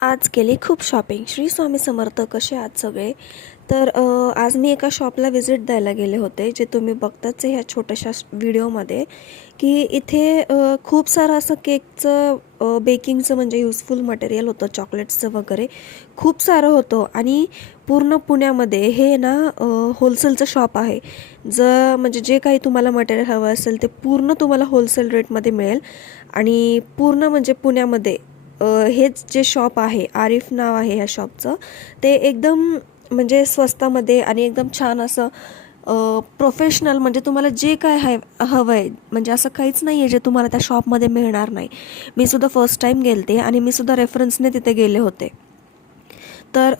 आज केली खूप शॉपिंग. श्री स्वामी समर्थ. कसे आहात सगळे? तर आज मी एका शॉपला व्हिजिट द्यायला गेले होते, जे तुम्ही बघताच आहे ह्या छोट्याशा व्हिडिओमध्ये, की इथे खूप सारं असं केकचं बेकिंगचं म्हणजे युजफुल मटेरियल होतं, चॉकलेट्सचं वगैरे खूप सारं होतं. आणि पूर्ण पुण्यामध्ये हे ना होलसेलचं शॉप आहे. म्हणजे जे काही तुम्हाला मटेरियल हवं असेल ते पूर्ण तुम्हाला होलसेल रेटमध्ये मिळेल. आणि पूर्ण म्हणजे पुण्यामध्ये हेच जे शॉप आहे, आरिफ नाव आहे ह्या शॉपचं, ते एकदम म्हणजे स्वस्तामध्ये आणि एकदम छान असं प्रोफेशनल, म्हणजे तुम्हाला जे काय हवं आहे म्हणजे असं काहीच नाही आहे जे तुम्हाला त्या शॉपमध्ये मिळणार नाही. मी सुद्धा फर्स्ट टाईम गेलते आणि मी सुद्धा रेफरन्सने तिथे गेले होते. तर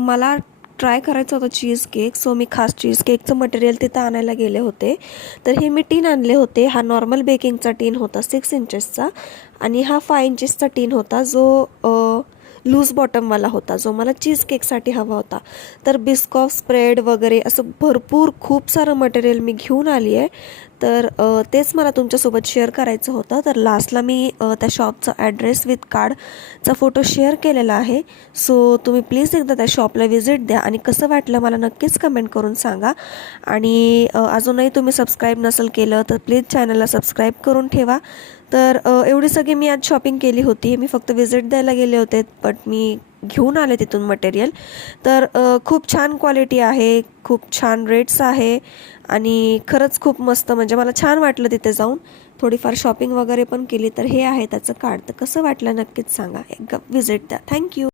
मला ट्राय करायचं होतं चीज केक, सो मी खास चीज केकचं मटेरियल तिथं आणायला गेले होते. तर हे मी टीन आणले होते. हा नॉर्मल बेकिंगचा टीन होता 6 इंचेसचा, आणि हा 5 इंचेसचा टीन होता जो लूज बॉटमवाला होता, जो मला चीज केकसाठी हवा होता. तर बिस्कॉफ स्प्रेड वगैरे असं भरपूर खूप सारं मटेरियल मी घेऊन आली आहे. तर तेच मला तुमच्यासोबत शेअर करायचं होतं. तर लास्टला मी त्या शॉपचा ॲड्रेस विथ कार्डचा फोटो शेअर केलेला आहे. सो तुम्ही प्लीज एकदा त्या शॉपला व्हिजिट द्या आणि कसं वाटलं मला नक्कीच कमेंट करून सांगा. आणि अजूनही तुम्ही सबस्क्राईब नसेल केलं तर प्लीज चॅनलला सबस्क्राईब करून ठेवा. तर एवढी सगळी मी आज शॉपिंग केली होती. मी फक्त व्हिजिट द्यायला गेले होते, बट मी घेऊन आले तिथून मटेरियल. तर खूप छान क्वालिटी आहे, खूप छान रेट्स आहे आणि खरंच खूप मस्त, म्हणजे मला छान वाटलं तिथे जाऊन. थोडीफार शॉपिंग वगैरे पण केली. तर हे आहे त्याचं कार्ड. तर कसं वाटलं नक्कीच सांगा. एक व्हिजिट द्या. थँक्यू.